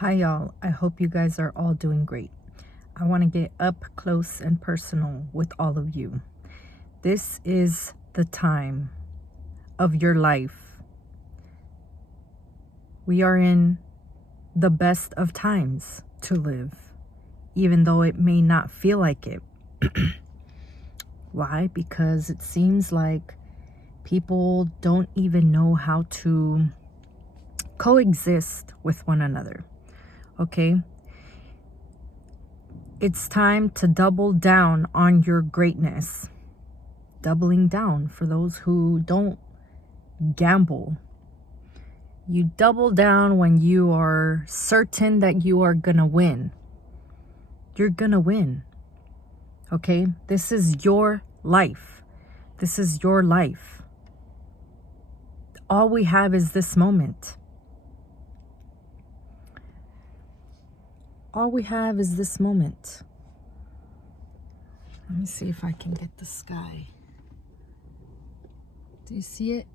Hi y'all, I hope you guys are all doing great. I want to get up close and personal with all of you. This is the time of your life. We are in the best of times to live, even though it may not feel like it. Why? Because it seems like people don't even know how to coexist with one another. Okay? It's time to double down on your greatness. Doubling down for those who don't gamble. You double down when you are certain that you are gonna win. You're gonna win. Okay? This is your life. This is your life. All we have is this moment. All we have is this moment. Let me see if I can get the sky. Do you see it?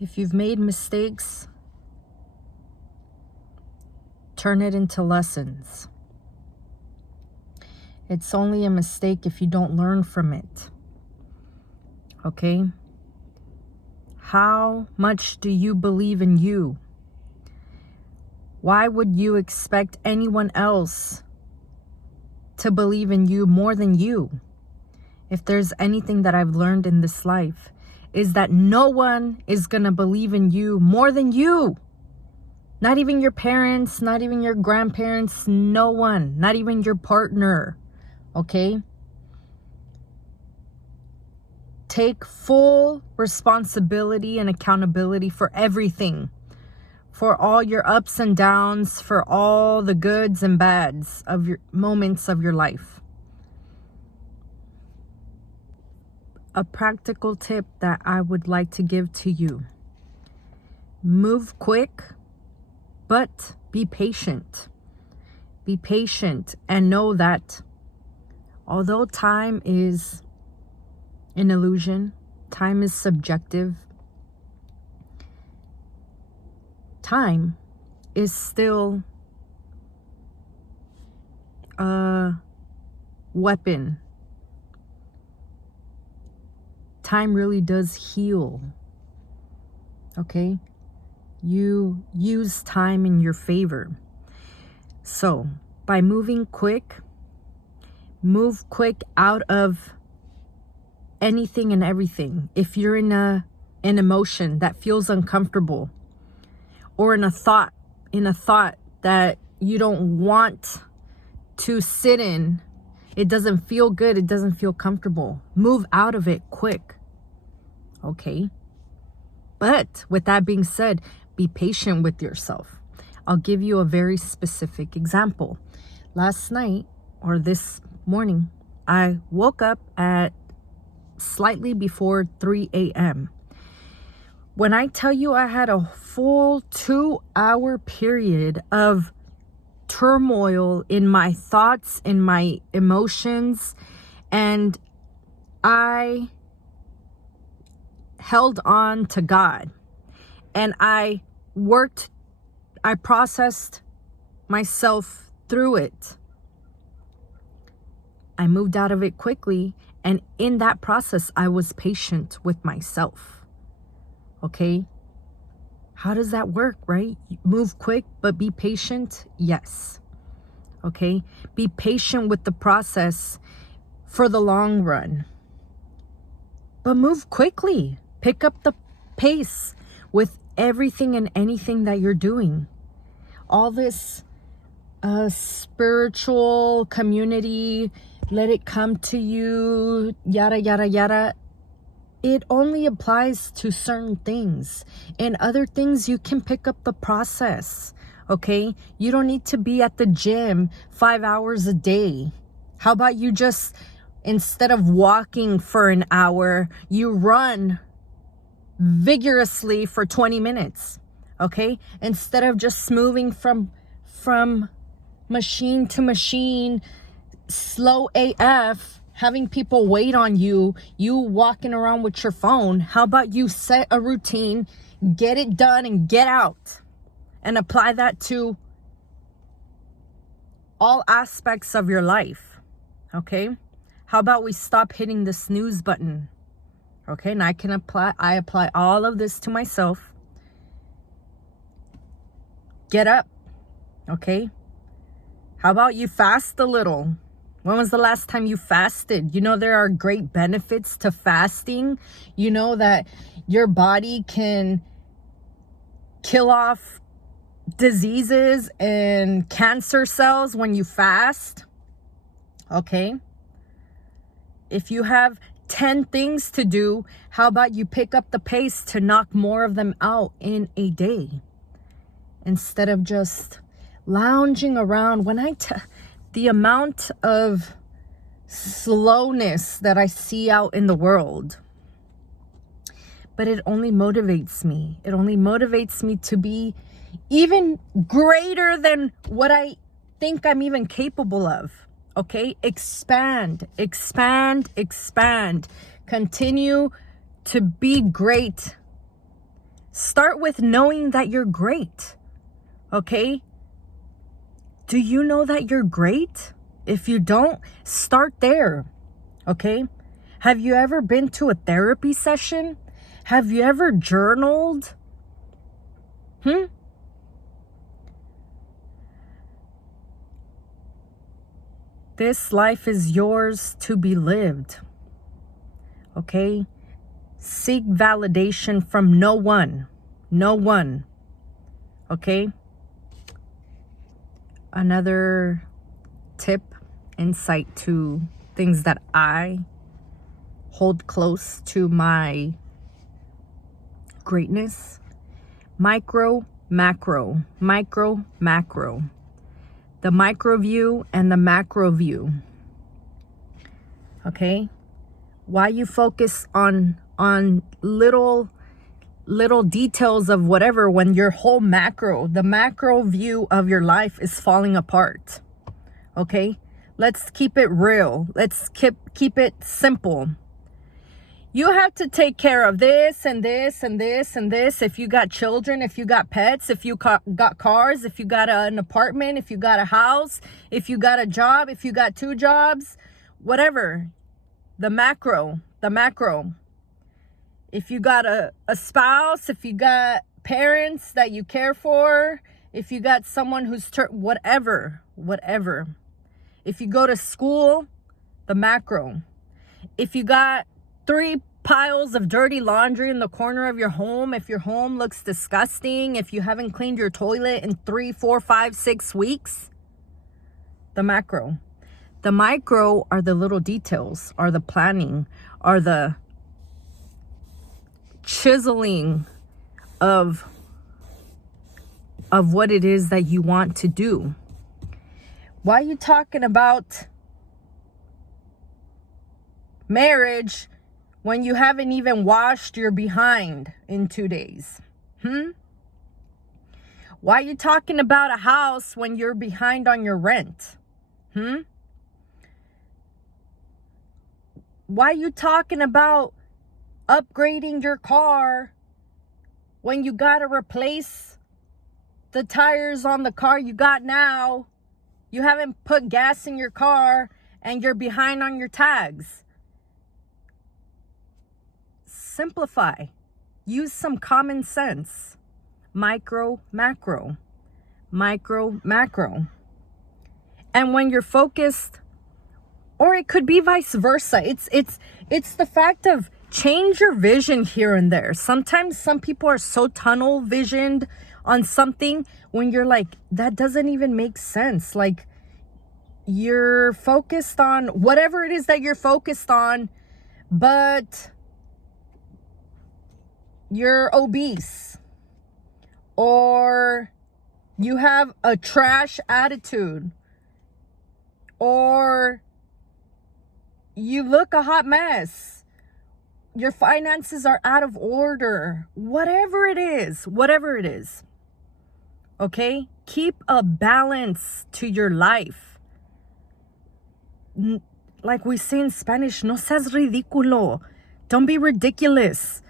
If you've made mistakes, turn it into lessons. It's only a mistake if you don't learn from it. Okay? How much do you believe in you? Why would you expect anyone else to believe in you more than you? If there's anything that I've learned in this life, is that no one is gonna believe in you more than you. Not even your parents, not even your grandparents, no one, not even your partner. Okay? Take full responsibility and accountability for everything. For all your ups and downs, for all the goods and bads of your moments of your life. A practical tip that I would like to give to you. Move quick, but be patient. Be patient and know that although time is an illusion, time is subjective, time is still a weapon. Time really does heal. Okay? You use time in your favor. So, by moving quick, move quick out of anything and everything. If you're in an emotion that feels uncomfortable, or in a thought that you don't want to sit in, it doesn't feel good, it doesn't feel comfortable, move out of it quick. Okay? But with that being said, be patient with yourself. I'll give you a very specific example. Last night, or this morning, I woke up at slightly before 3 a.m. When I tell you I had a full 2-hour period of turmoil in my thoughts, in my emotions, and I held on to God, and I processed myself through it. I moved out of it quickly, and in that process, I was patient with myself. Okay? How does that work, right? Move quick, but be patient? Yes. Okay? Be patient with the process for the long run. But move quickly. Pick up the pace with everything and anything that you're doing. All this spiritual community, let it come to you, yada, yada, yada. It only applies to certain things. In other things, you can pick up the process. Okay? You don't need to be at the gym 5 hours a day. How about you just, instead of walking for an hour, you run vigorously for 20 minutes. Okay? Instead of just moving from machine to machine, slow AF, having people wait on you, you walking around with your phone. How about you set a routine, get it done, and get out, and apply that to all aspects of your life? Okay? How about we stop hitting the snooze button? Okay, and I apply all of this to myself. Get up. Okay? How about you fast a little? When was the last time you fasted? You know, there are great benefits to fasting. You know that your body can kill off diseases and cancer cells when you fast. Okay? If you have 10 things to do, how about you pick up the pace to knock more of them out in a day? Instead of just lounging around. The amount of slowness that I see out in the world, but it only motivates me. It only motivates me to be even greater than what I think I'm even capable of. Okay? Expand, expand, expand. Continue to be great. Start with knowing that you're great. Okay? Do you know that you're great? If you don't, start there. Okay? Have you ever been to a therapy session? Have you ever journaled? This life is yours to be lived. Okay? Seek validation from no one. No one. Okay? Another tip, insight to things that I hold close to my greatness. Micro, macro. Micro, macro. The micro view and the macro view. Okay? Why you focus on little details of whatever when your whole the macro view of your life is falling apart? Okay? Let's keep it real. Let's keep it simple. You have to take care of this and this and this and this. If you got children, if you got pets, if you got cars, if you got an apartment, if you got a house, if you got a job, if you got 2 jobs, whatever. The macro. If you got a spouse, if you got parents that you care for, if you got someone who's whatever. If you go to school, the macro. If you got 3 piles of dirty laundry in the corner of your home, if your home looks disgusting, if you haven't cleaned your toilet in 3, 4, 5, 6 weeks, the macro. The micro are the little details, are the planning, are the chiseling of what it is that you want to do. Why are you talking about marriage when you haven't even washed your behind in 2 days? Why are you talking about a house when you're behind on your rent? Why are you talking about upgrading your car when you gotta replace the tires on the car you got now? You haven't put gas in your car and you're behind on your tags. Simplify. Use some common sense. Micro, macro. Micro, macro. And when you're focused, or it could be vice versa. It's the fact of change your vision here and there. Sometimes some people are so tunnel visioned on something when you're like, that doesn't even make sense. Like, you're focused on whatever it is that you're focused on, but you're obese, or you have a trash attitude, or you look a hot mess, your finances are out of order, whatever it is, okay? Keep a balance to your life. like we say in Spanish, no seas ridículo. Don't be ridiculous.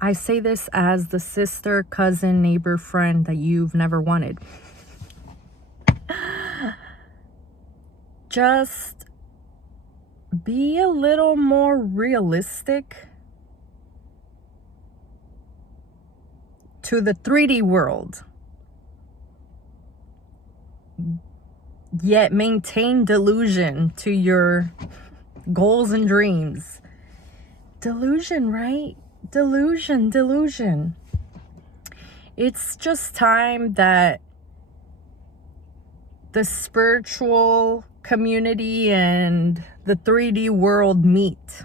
I say this as the sister, cousin, neighbor, friend that you've never wanted. Just be a little more realistic to the 3D world. Yet maintain delusion to your goals and dreams. Delusion, right? Delusion. It's just time that the spiritual community and the 3D world meet.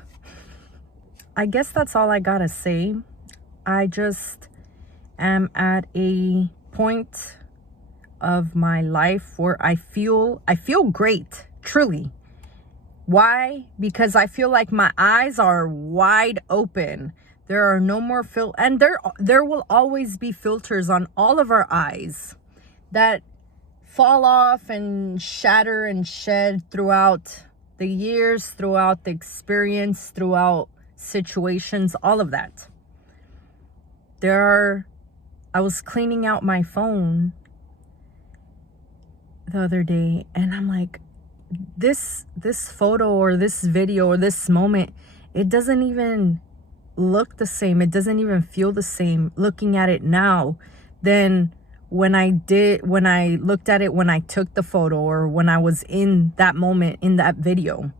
I guess that's all I gotta say. I just am at a point of my life where I feel great, truly. Why? Because I feel like my eyes are wide open. There are no more and there will always be filters on all of our eyes that fall off and shatter and shed throughout the years, throughout the experience, throughout situations, all of that. I was cleaning out my phone the other day, and I'm like, this photo or this video or this moment, it doesn't even look the same. It doesn't even feel the same looking at it now than when I looked at it when I took the photo or when I was in that moment in that video.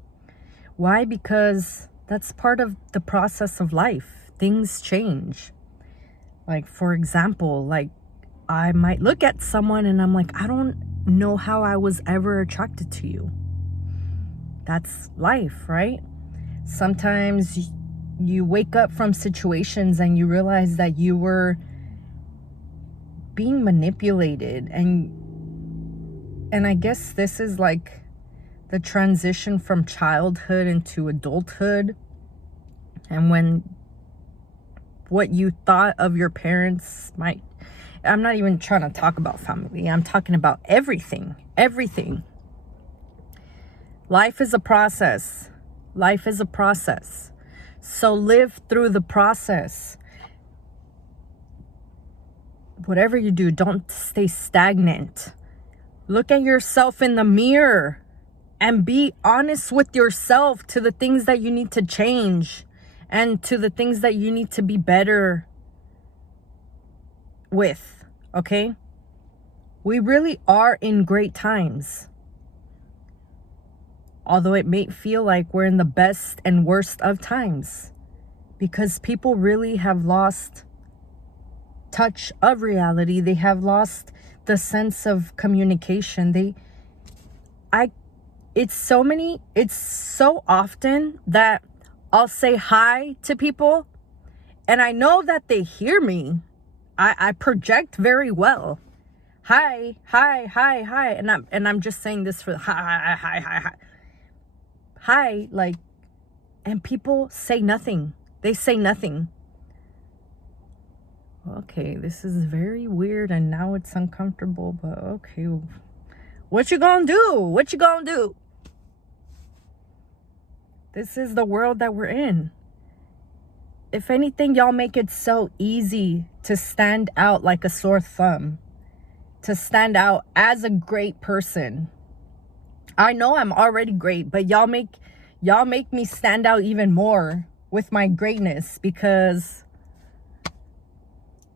Why? Because that's part of the process of life. Things change. Like, for example, like I might look at someone and I'm like, I don't know how I was ever attracted to you. That's life, right? Sometimes you wake up from situations and you realize that you were being manipulated, and I guess this is like the transition from childhood into adulthood, and when what you thought of your parents I'm not even trying to talk about family, I'm talking about everything. Life is a process. So live through the process. Whatever you do, don't stay stagnant. Look at yourself in the mirror and be honest with yourself to the things that you need to change and to the things that you need to be better with, okay? We really are in great times. Although it may feel like we're in the best and worst of times, because people really have lost touch of reality. They have lost the sense of communication. It's so often that I'll say hi to people and I know that they hear me. I project very well. Hi. And I'm just saying this for hi. Hi, like, and people say nothing. They say nothing. Okay, this is very weird and now it's uncomfortable, but okay. What you gonna do? This is the world that we're in. If anything, y'all make it so easy to stand out like a sore thumb, to stand out as a great person. I know I'm already great, but y'all make me stand out even more with my greatness, because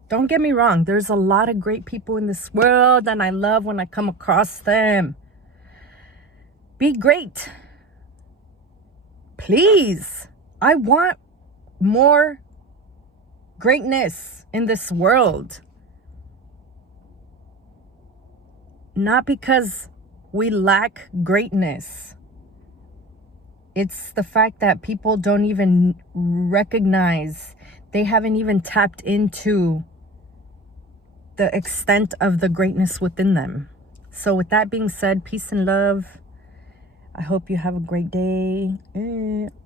don't get me wrong, there's a lot of great people in this world and I love when I come across them. Be great. Please. I want more greatness in this world. Not because we lack greatness. It's the fact that people don't even recognize, they haven't even tapped into the extent of the greatness within them. So with that being said, peace and love. I hope you have a great day.